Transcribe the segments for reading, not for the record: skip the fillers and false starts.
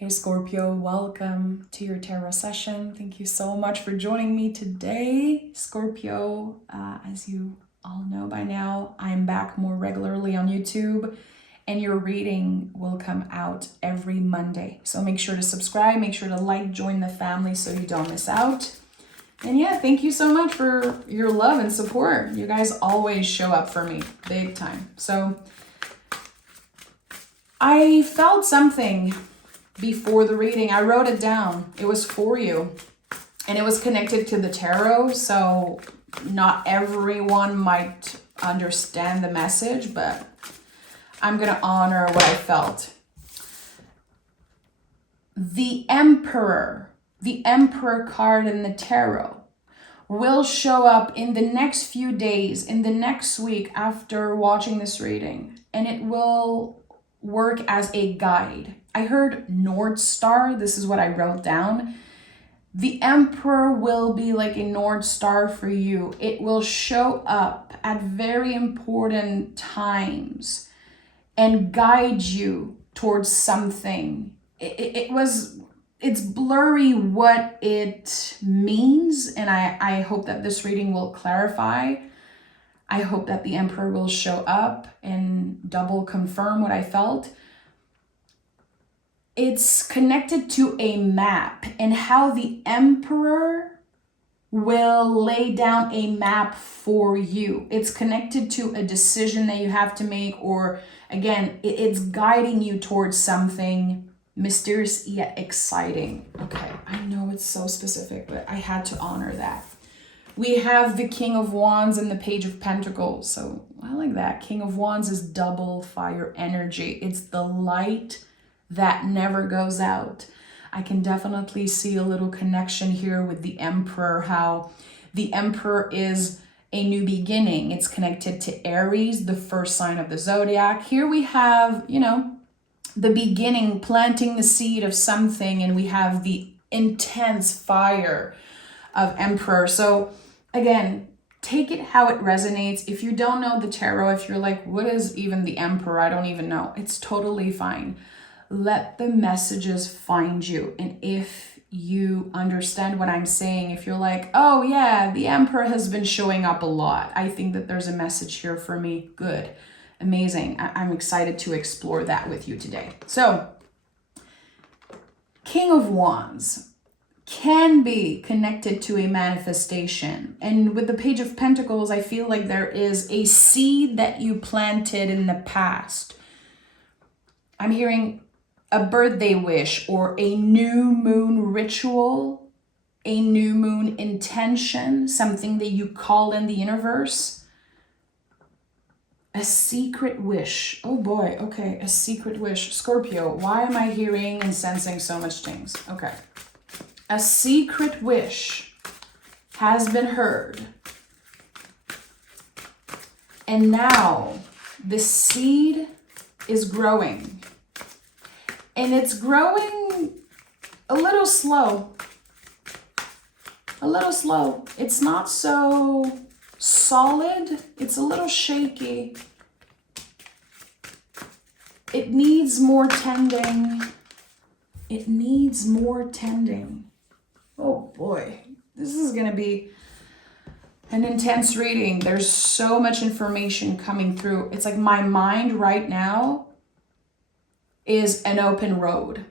Hey Scorpio, welcome to your tarot session. Thank you so much for joining me today. Scorpio, as you all know by now, I'm back more regularly on YouTube and your reading will come out every Monday. So make sure to subscribe, make sure to like, join the family so you don't miss out. And yeah, thank you so much for your love and support. You guys always show up for me, big time. So I felt something before the reading. I wrote it down. It was for you. And it was connected to the tarot. So not everyone might understand the message, but I'm going to honor what I felt. The Emperor card in the tarot will show up in the next few days, in the next week after watching this reading. And it will work as a guide. I heard North Star. This is what I wrote down. The Emperor will be like a North Star for you. It will show up at very important times and guide you towards something. It's blurry what it means, and I hope that this reading will clarify. I hope that the Emperor will show up and double confirm what I felt. It's connected to a map and how the Emperor will lay down a map for you. It's connected to a decision that you have to make, or again, it's guiding you towards something mysterious yet exciting. Okay, I know it's so specific, but I had to honor that. We have the King of Wands and the Page of Pentacles. So I like that. King of Wands is double fire energy. It's the light that never goes out. I can definitely see a little connection here with the Emperor, how the Emperor is a new beginning. It's connected to Aries, the first sign of the zodiac. Here we have, the beginning, planting the seed of something, and we have the intense fire of Emperor. So again, take it how it resonates. If you don't know the tarot, if you're like, what is even the Emperor? I don't even know. It's totally fine. Let the messages find you. And if you understand what I'm saying, if you're like, oh yeah, the Emperor has been showing up a lot, I think that there's a message here for me. Good. Amazing. I'm excited to explore that with you today. So, King of Wands can be connected to a manifestation. And with the Page of Pentacles, I feel like there is a seed that you planted in the past. I'm hearing a birthday wish or a new moon ritual, a new moon intention, something that you call in the universe. A secret wish. Oh boy, okay, a secret wish. Scorpio, why am I hearing and sensing so much things? Okay. A secret wish has been heard. And now the seed is growing. And it's growing a little slow. A little slow. It's not so solid. It's a little shaky. It needs more tending. It needs more tending. Oh boy, this is going to be an intense reading. There's so much information coming through. It's like my mind right now is an open road.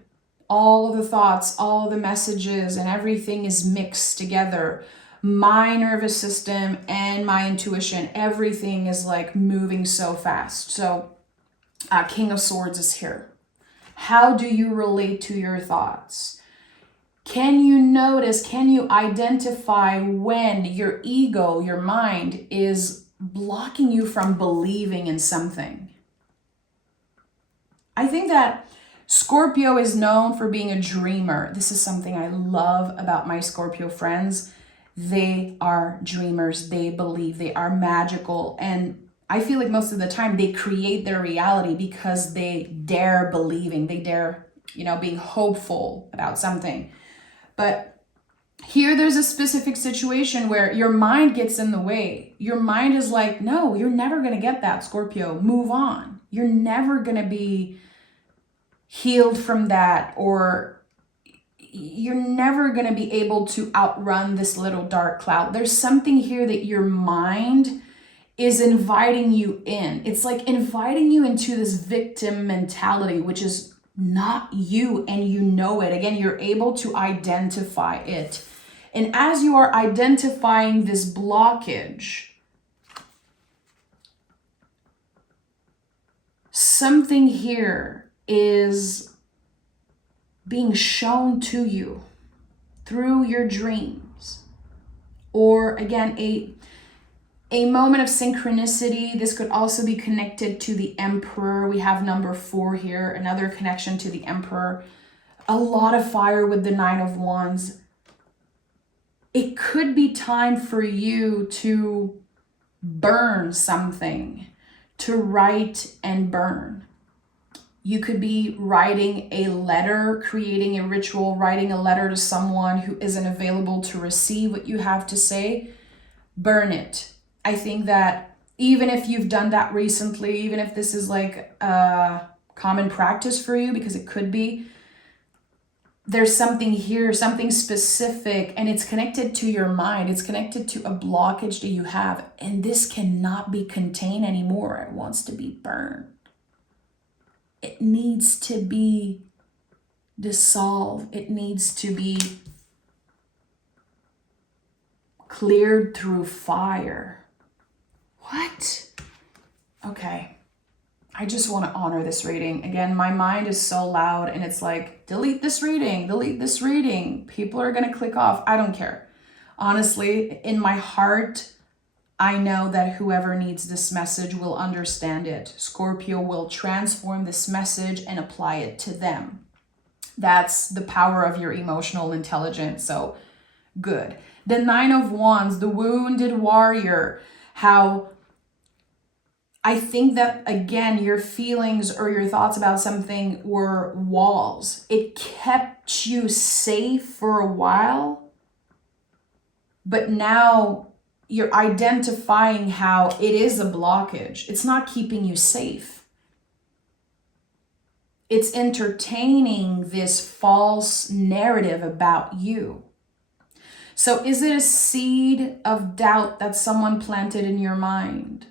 All the thoughts, all the messages, and everything is mixed together. My nervous system and my intuition, everything is like moving so fast. So King of Swords is here. How do you relate to your thoughts? Can you notice, can you identify when your ego, your mind, is blocking you from believing in something? I think that Scorpio is known for being a dreamer. This is something I love about my Scorpio friends. They are dreamers. They believe. They are magical. And I feel like most of the time they create their reality because they dare believing. They dare, being hopeful about something. But here there's a specific situation where your mind gets in the way. Your mind is like, no, you're never going to get that, Scorpio. Move on. You're never going to be healed from that, or you're never going to be able to outrun this little dark cloud. There's something here that your mind is inviting you in. It's like inviting you into this victim mentality, which is not you, and you know it. Again, you're able to identify it. And as you are identifying this blockage, something here is being shown to you through your dreams, or again, a moment of synchronicity. This could also be connected to the Emperor. We have number 4 here, another connection to the Emperor. A lot of fire with the 9 of Wands. It could be time for you to burn something, to write and burn. You could be writing a letter, creating a ritual, writing a letter to someone who isn't available to receive what you have to say. Burn it. I think that even if you've done that recently, even if this is like a common practice for you, because it could be, there's something here, something specific, and it's connected to your mind. It's connected to a blockage that you have, and this cannot be contained anymore. It wants to be burned. It needs to be dissolved. It needs to be cleared through fire. What? Okay. I just want to honor this reading. Again, my mind is so loud and it's like, delete this reading, delete this reading. People are going to click off. I don't care. Honestly, in my heart, I know that whoever needs this message will understand it. Scorpio will transform this message and apply it to them. That's the power of your emotional intelligence. So good. The 9 of Wands, the wounded warrior, how I think that, again, your feelings or your thoughts about something were walls. It kept you safe for a while, but now you're identifying how it is a blockage. It's not keeping you safe. It's entertaining this false narrative about you. So is it a seed of doubt that someone planted in your mind?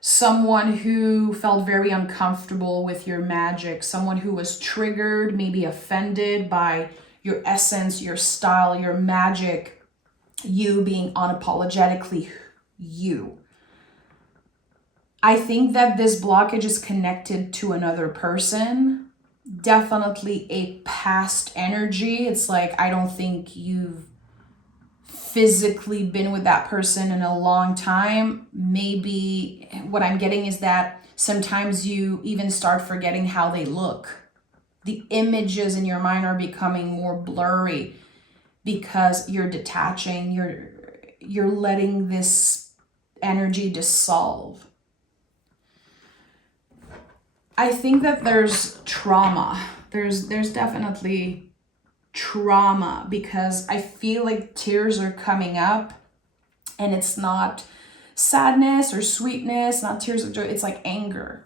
Someone who felt very uncomfortable with your magic, someone who was triggered, maybe offended by your essence, your style, your magic, you being unapologetically you. I think that this blockage is connected to another person, definitely a past energy. It's like, I don't think you've physically been with that person in a long time. Maybe what I'm getting is that sometimes you even start forgetting how they look. The images in your mind are becoming more blurry because you're detaching, you're letting this energy dissolve. I think that there's trauma. There's definitely trauma, because I feel like tears are coming up, and it's not sadness or sweetness, not tears of joy. It's like anger.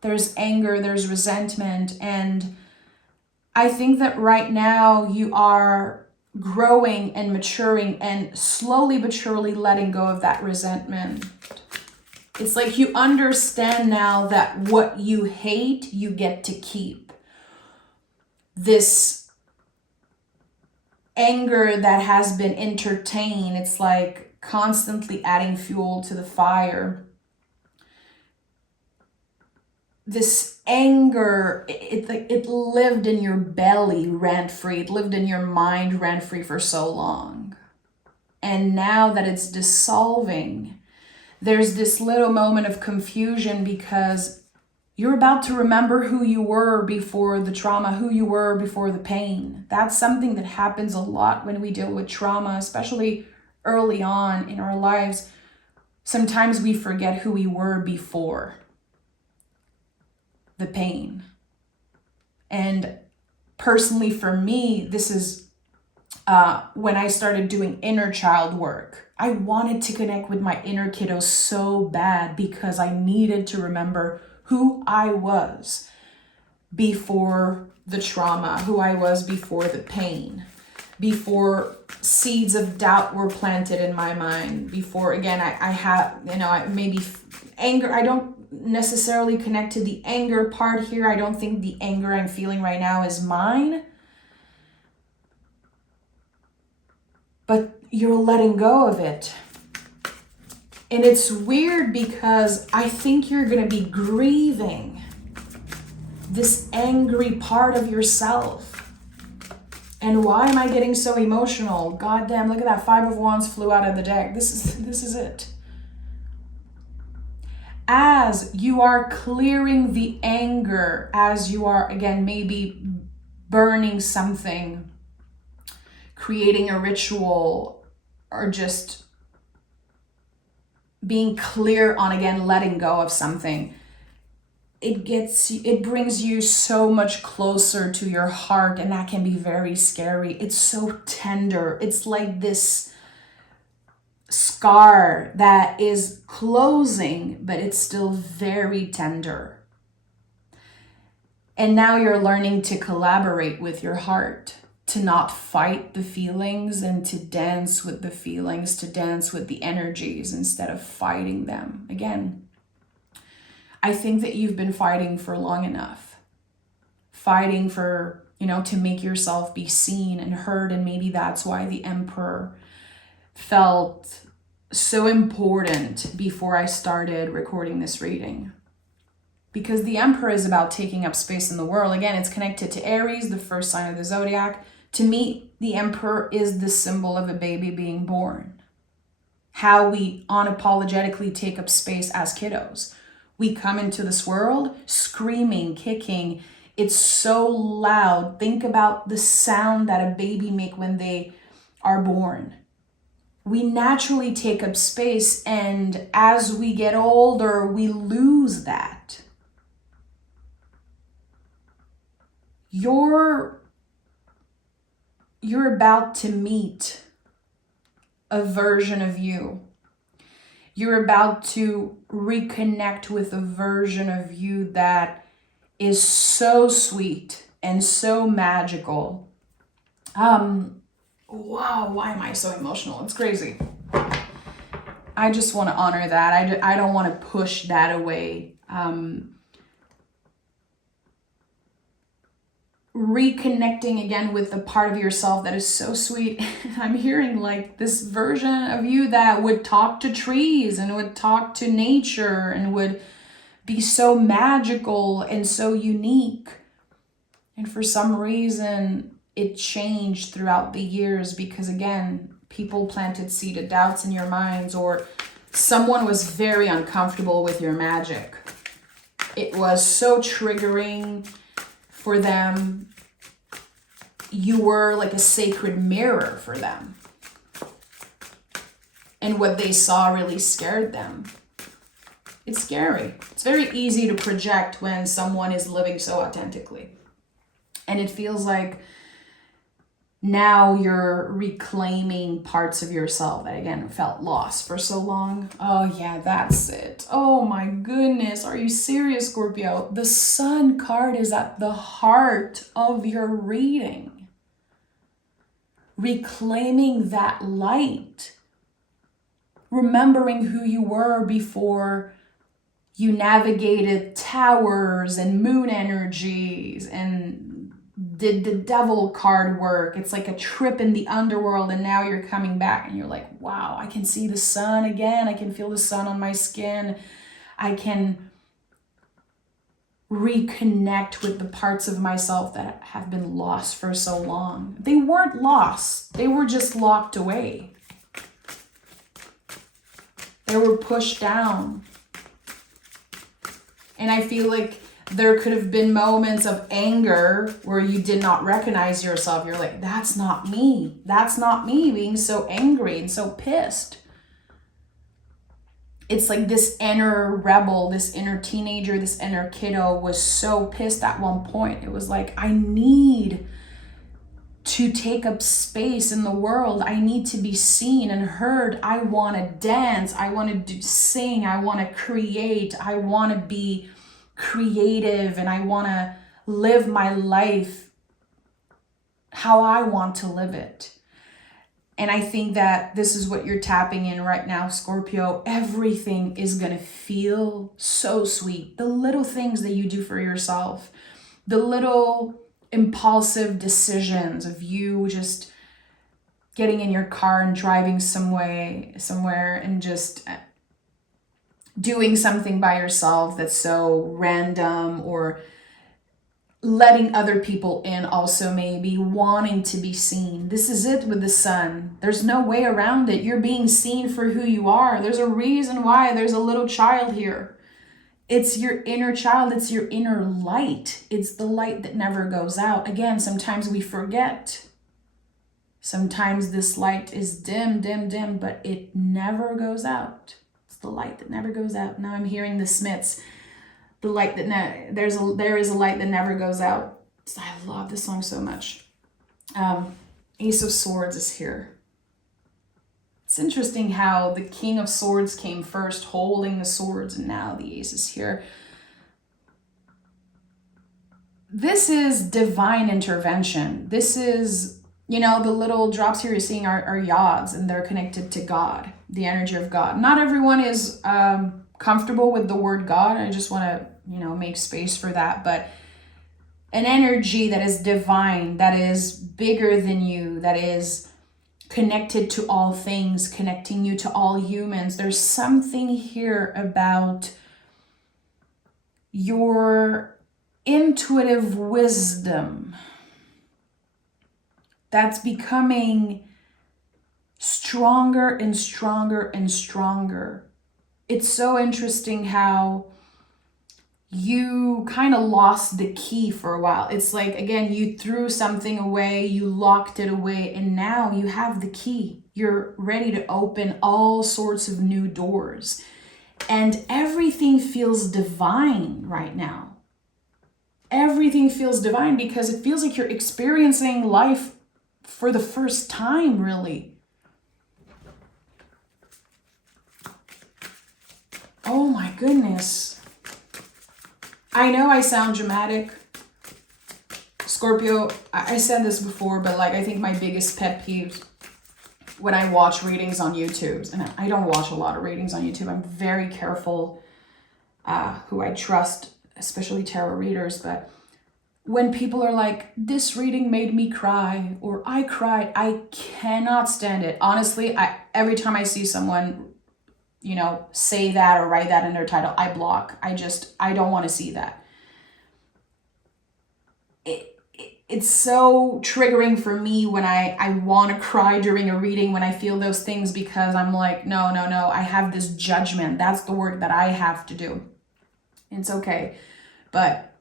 There's anger, there's resentment. And I think that right now you are growing and maturing and slowly but surely letting go of that resentment. It's like you understand now that what you hate, you get to keep. This anger that has been entertained, it's like constantly adding fuel to the fire. This anger, it lived in your belly rent-free. It lived in your mind rent-free for so long. And now that it's dissolving, there's this little moment of confusion, because you're about to remember who you were before the trauma, who you were before the pain. That's something that happens a lot when we deal with trauma, especially early on in our lives. Sometimes we forget who we were before the pain. And personally for me, this is when I started doing inner child work. I wanted to connect with my inner kiddo so bad, because I needed to remember who I was. before the trauma, who I was before the pain, before seeds of doubt were planted in my mind, before, again, I have, maybe anger. I don't necessarily connect to the anger part here. I don't think the anger I'm feeling right now is mine. But you're letting go of it. And it's weird because I think you're going to be grieving this angry part of yourself. And why am I getting so emotional? God damn, look at that. 5 of Wands flew out of the deck. This is it. As you are clearing the anger, as you are, again, maybe burning something, creating a ritual, or just being clear on, again, letting go of something, it brings you so much closer to your heart, and that can be very scary. It's so tender. It's like this scar that is closing, but it's still very tender. And now you're learning to collaborate with your heart, to not fight the feelings and to dance with the feelings, to dance with the energies instead of fighting them. Again, I think that you've been fighting for long enough. Fighting for, to make yourself be seen and heard. And maybe that's why the Emperor felt so important before I started recording this reading. Because the Emperor is about taking up space in the world. Again, it's connected to Aries, the first sign of the zodiac. To me, the Emperor is the symbol of a baby being born. How we unapologetically take up space as kiddos. We come into this world screaming, kicking. It's so loud. Think about the sound that a baby make when they are born. We naturally take up space, and as we get older, we lose that. You're about to meet a version of you. You're about to reconnect with a version of you that is so sweet and so magical. Wow, why am I so emotional? It's crazy. I just want to honor that. I don't want to push that away. Reconnecting again with the part of yourself that is so sweet. I'm hearing like this version of you that would talk to trees and would talk to nature and would be so magical and so unique. And for some reason, it changed throughout the years because, again, people planted seed of doubts in your minds, or someone was very uncomfortable with your magic. It was so triggering for them. You were like a sacred mirror for them. And what they saw really scared them. It's scary. It's very easy to project when someone is living so authentically. And it feels like now you're reclaiming parts of yourself that, again, felt lost for so long. Oh, yeah, that's it. Oh, my goodness. Are you serious, Scorpio? The Sun card is at the heart of your reading. Reclaiming that light. Remembering who you were before you navigated towers and moon energies and did the devil card work. It's like a trip in the underworld, and now you're coming back and you're like, wow, I can see the sun again. I can feel the sun on my skin. I can reconnect with the parts of myself that have been lost for so long. They weren't lost. They were just locked away. They were pushed down. And I feel like there could have been moments of anger where you did not recognize yourself. You're like, that's not me. That's not me being so angry and so pissed. It's like this inner rebel, this inner teenager, this inner kiddo was so pissed at one point. It was like, I need to take up space in the world. I need to be seen and heard. I want to dance. I want to sing. I want to create. I want to be creative, and I want to live my life how I want to live it. And I think that this is what you're tapping in right now, Scorpio. Everything is going to feel so sweet. The little things that you do for yourself, the little impulsive decisions of you just getting in your car and driving somewhere and just doing something by yourself that's so random, or letting other people in, also maybe wanting to be seen. This is it with the sun. There's no way around it. You're being seen for who you are. There's a reason why there's a little child here. It's your inner child. It's your inner light. It's the light that never goes out. Again, sometimes we forget. Sometimes this light is dim, but it never goes out. It's the light that never goes out. Now I'm hearing the Smiths. The light that there is a light that never goes out. I love this song so much. Ace of Swords is here. It's interesting how the King of Swords came first, holding the swords, and now the Ace is here. This is divine intervention. This is, the little drops here you're seeing are yods, and they're connected to God, the energy of God. Not everyone is comfortable with the word God. I just want to, make space for that. But an energy that is divine, that is bigger than you, that is connected to all things, connecting you to all humans. There's something here about your intuitive wisdom that's becoming stronger and stronger and stronger. It's so interesting how you kind of lost the key for a while. It's like, again, you threw something away, you locked it away, and now you have the key. You're ready to open all sorts of new doors. And everything feels divine right now. Everything feels divine because it feels like you're experiencing life for the first time, really. Oh my goodness. I know I sound dramatic. Scorpio, I said this before, but I think my biggest pet peeve when I watch readings on YouTube, and I don't watch a lot of readings on YouTube. I'm very careful who I trust, especially tarot readers, but when people are like, this reading made me cry, or I cried, I cannot stand it. Honestly, every time I see someone say that or write that in their title, I block. I don't want to see that. It's so triggering for me when I want to cry during a reading, when I feel those things, because I'm like, no, I have this judgment. That's the work that I have to do. It's okay. But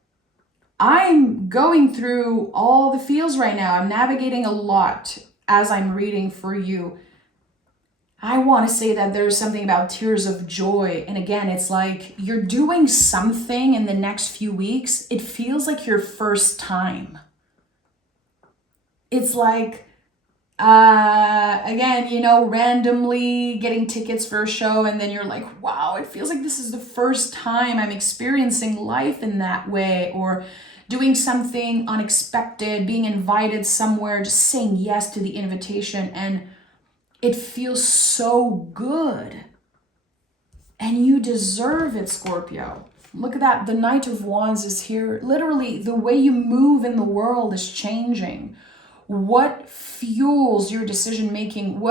I'm going through all the feels right now. I'm navigating a lot as I'm reading for you. I want to say that there's something about tears of joy. And again, it's like you're doing something in the next few weeks. It feels like your first time. It's like, again, randomly getting tickets for a show, and then you're like, wow, it feels like this is the first time I'm experiencing life in that way, or doing something unexpected, being invited somewhere, just saying yes to the invitation, and it feels so good. And you deserve it, Scorpio. Look at that. The Knight of Wands is here. Literally, the way you move in the world is changing. What fuels your decision making?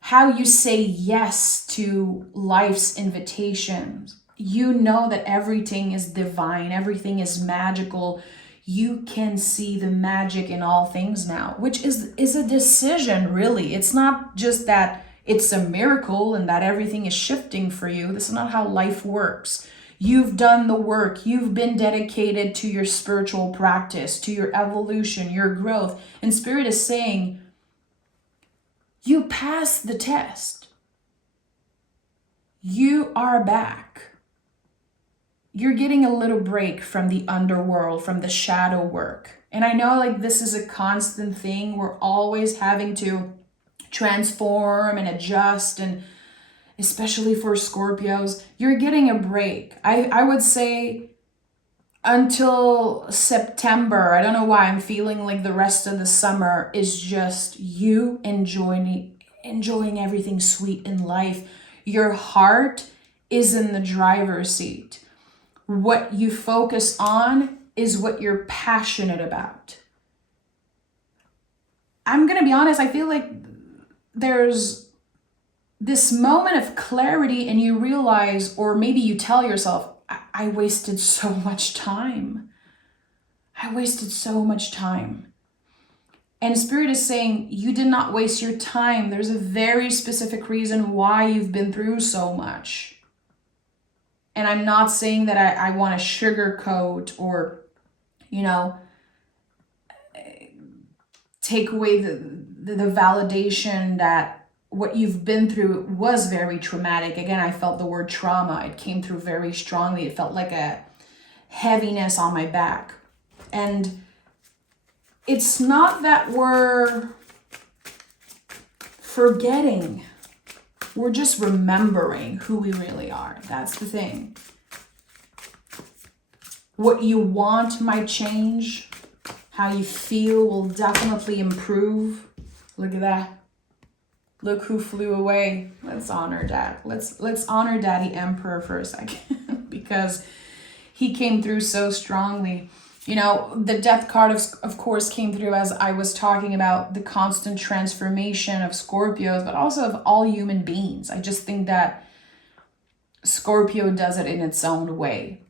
How you say yes to life's invitations. You know that everything is divine. Everything is magical. You can see the magic in all things now, which is a decision, really. It's not just that it's a miracle and that everything is shifting for you. This is not how life works. You've done the work. You've been dedicated to your spiritual practice, to your evolution, your growth. And Spirit is saying, you passed the test. You are back. You're getting a little break from the underworld, from the shadow work. And I know this is a constant thing. We're always having to transform and adjust, and especially for Scorpios, you're getting a break. I would say until September, I don't know why I'm feeling like the rest of the summer is just you enjoying everything sweet in life. Your heart is in the driver's seat. What you focus on is what you're passionate about. I'm going to be honest, I feel like there's this moment of clarity and you realize, or maybe you tell yourself, I wasted so much time. I wasted so much time. And Spirit is saying, you did not waste your time. There's a very specific reason why you've been through so much. And I'm not saying that I want to sugarcoat or, take away the validation that what you've been through was very traumatic. Again, I felt the word trauma. It came through very strongly. It felt like a heaviness on my back. And it's not that we're forgetting. We're just remembering who we really are. That's the thing. What you want might change. How you feel will definitely improve. Look at that. Look who flew away. Let's honor that. Let's honor Daddy Emperor for a second because he came through so strongly. The death card of course came through as I was talking about the constant transformation of Scorpios, but also of all human beings. I just think that Scorpio does it in its own way.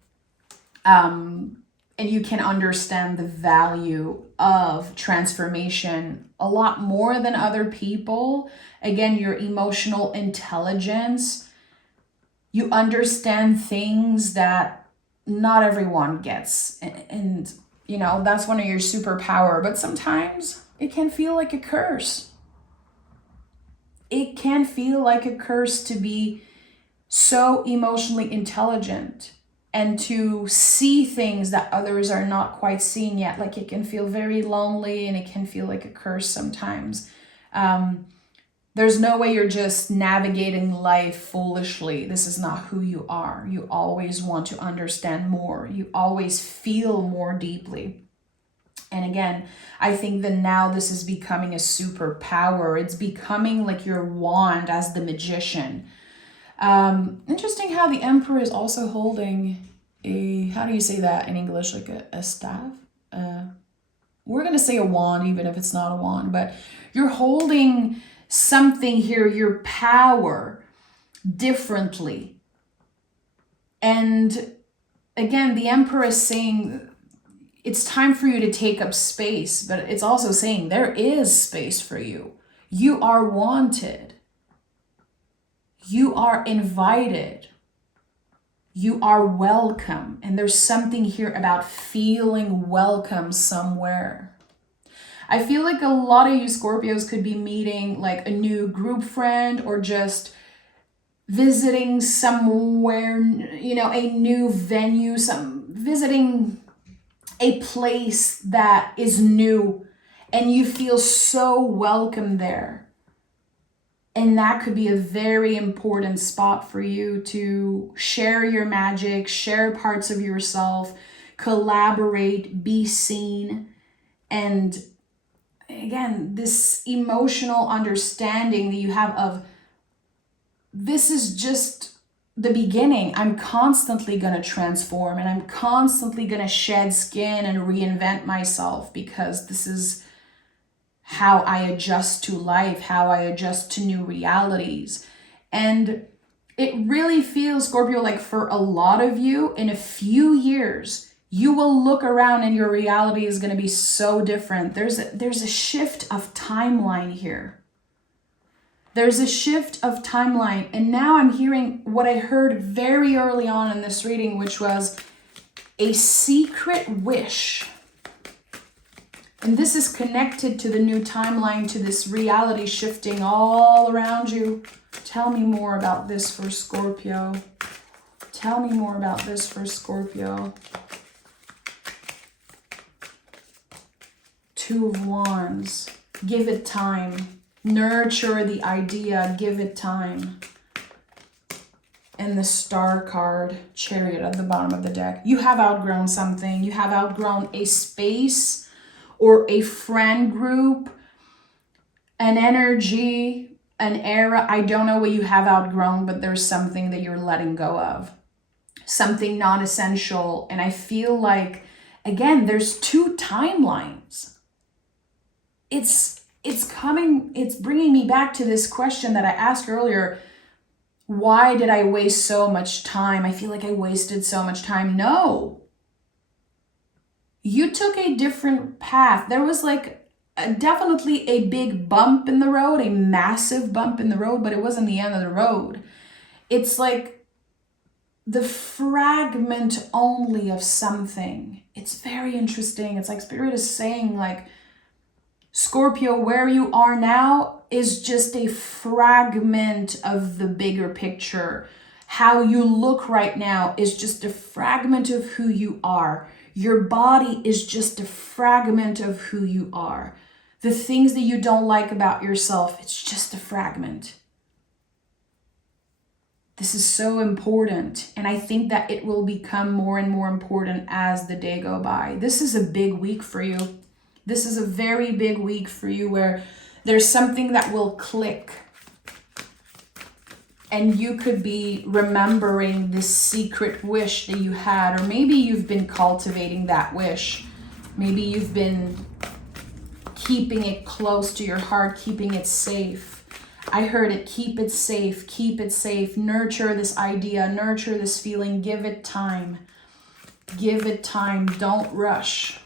And you can understand the value of transformation a lot more than other people. Again, your emotional intelligence, you understand things that not everyone gets. And that's one of your superpower. But sometimes it can feel like a curse. It can feel like a curse to be so emotionally intelligent and to see things that others are not quite seeing yet. Like it can feel very lonely and it can feel like a curse sometimes. There's no way you're just navigating life foolishly. This is not who you are. You always want to understand more. You always feel more deeply. And again, I think that now this is becoming a superpower. It's becoming like your wand as the magician. Interesting how the Emperor is also holding how do you say that in English? Like a staff? We're going to say a wand, even if it's not a wand, but you're holding something here, your power, differently. And again, the Emperor is saying it's time for you to take up space, but it's also saying there is space for you. You are wanted. You are invited. You are welcome. And there's something here about feeling welcome somewhere. I feel like a lot of you Scorpios could be meeting like a new group friend or just visiting somewhere, a new venue, visiting a place that is new and you feel so welcome there. And that could be a very important spot for you to share your magic, share parts of yourself, collaborate, be seen. And again, this emotional understanding that you have of this is just the beginning. I'm constantly going to transform and I'm constantly going to shed skin and reinvent myself because this is how I adjust to life, how I adjust to new realities. And it really feels, Scorpio, like for a lot of you, in a few years, you will look around and your reality is going to be so different. There's a shift of timeline here. There's a shift of timeline. And now I'm hearing what I heard very early on in this reading, which was a secret wish. And this is connected to the new timeline, to this reality shifting all around you. Tell me more about this for Scorpio. Tell me more about this for Scorpio. Two of Wands. Give it time. Nurture the idea. Give it time. and the Star card, Chariot at the bottom of the deck. You have outgrown something. You have outgrown a space or a friend group, an energy, an era. I don't know what you have outgrown, but there's something that you're letting go of. Something non-essential. And I feel like, again, there's two timelines. It's bringing me back to this question that I asked earlier. Why did I waste so much time? I feel like I wasted so much time. No. You took a different path. There was like definitely a big bump in the road, a massive bump in the road, but it wasn't the end of the road. It's like the fragment only of something. It's very interesting. It's like Spirit is saying, like, Scorpio, where you are now is just a fragment of the bigger picture. How you look right now is just a fragment of who you are. Your body is just a fragment of who you are. The things that you don't like about yourself, it's just a fragment. This is so important, and I think that it will become more and more important as the day go by. This is a big week for you. This is a very big week for you where there's something that will click. And you could be remembering this secret wish that you had, or maybe you've been cultivating that wish. Maybe you've been keeping it close to your heart, keeping it safe. I heard it, keep it safe, nurture this idea, nurture this feeling, give it time. Give it time, don't rush.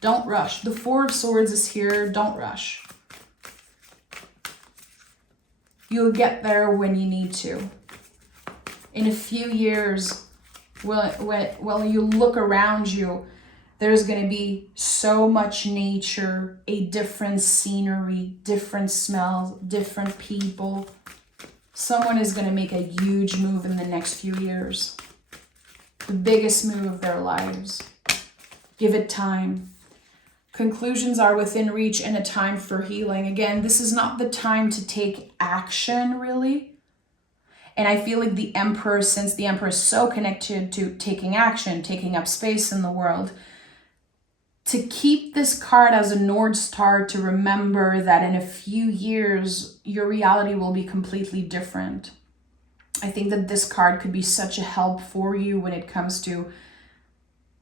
Don't rush. The Four of Swords is here, don't rush. You'll get there when you need to. In a few years, when you look around you, there's going to be so much nature, a different scenery, different smells, different people. Someone is going to make a huge move in the next few years. The biggest move of their lives. Give it time. Conclusions are within reach and a time for healing. Again, this is not the time to take action, really. And I feel like the Emperor, since the Emperor is so connected to taking action, taking up space in the world, to keep this card as a North Star, to remember that in a few years, your reality will be completely different. I think that this card could be such a help for you when it comes to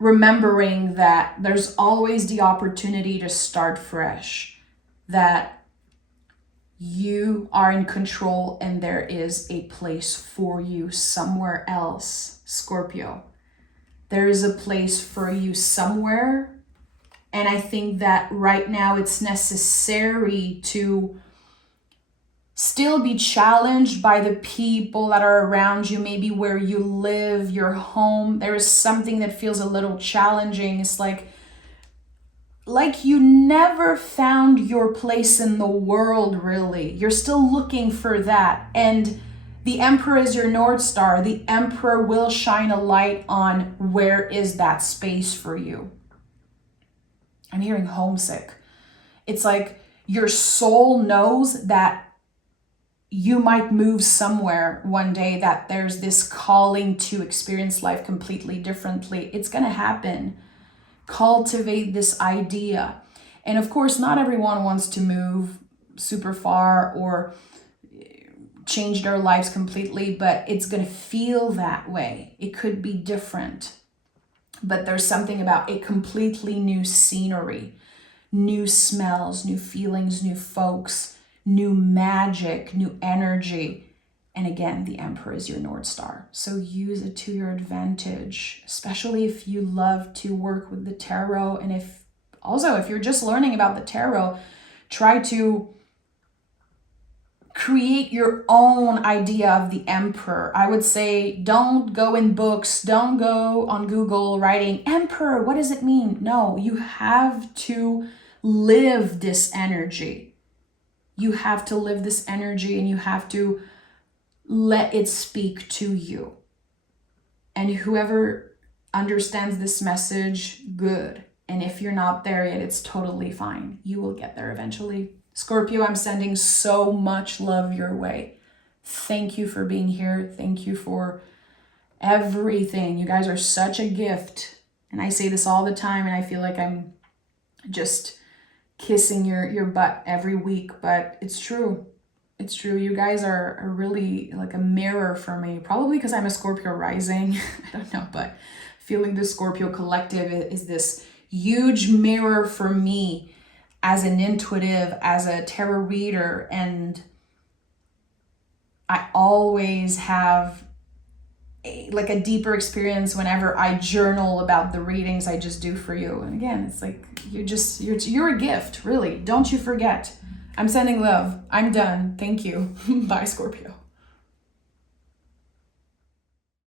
remembering that there's always the opportunity to start fresh, that you are in control and there is a place for you somewhere else, Scorpio. There is a place for you somewhere. And I think that right now it's necessary to still be challenged by the people that are around you, maybe where you live, your home. There is something that feels a little challenging. It's like you never found your place in the world, really. You're still looking for that. And the Emperor is your North Star. The Emperor will shine a light on where is that space for you. I'm hearing homesick. It's like your soul knows that you might move somewhere one day, that there's this calling to experience life completely differently. It's going to happen. Cultivate this idea. And of course, not everyone wants to move super far or change their lives completely, but it's going to feel that way. It could be different. But there's something about a completely new scenery, new smells, new feelings, new folks, new magic, new energy. And again, the Emperor is your North Star. So use it to your advantage, especially if you love to work with the tarot. And if you're just learning about the tarot, try to create your own idea of the Emperor. I would say don't go in books, don't go on Google writing, Emperor, what does it mean? No, you have to live this energy. You have to live this energy and you have to let it speak to you. And whoever understands this message, good. And if you're not there yet, it's totally fine. You will get there eventually. Scorpio, I'm sending so much love your way. Thank you for being here. Thank you for everything. You guys are such a gift. And I say this all the time, and I feel like I'm just kissing your butt every week, but it's true. It's true. You guys are really like a mirror for me, probably because I'm a Scorpio rising. I don't know, but feeling the Scorpio collective is this huge mirror for me as an intuitive, as a tarot reader. And I always have a deeper experience whenever I journal about the readings I just do for you. And again, it's like you're a gift, really. Don't you forget. I'm sending love. I'm done. Thank you. Bye, Scorpio.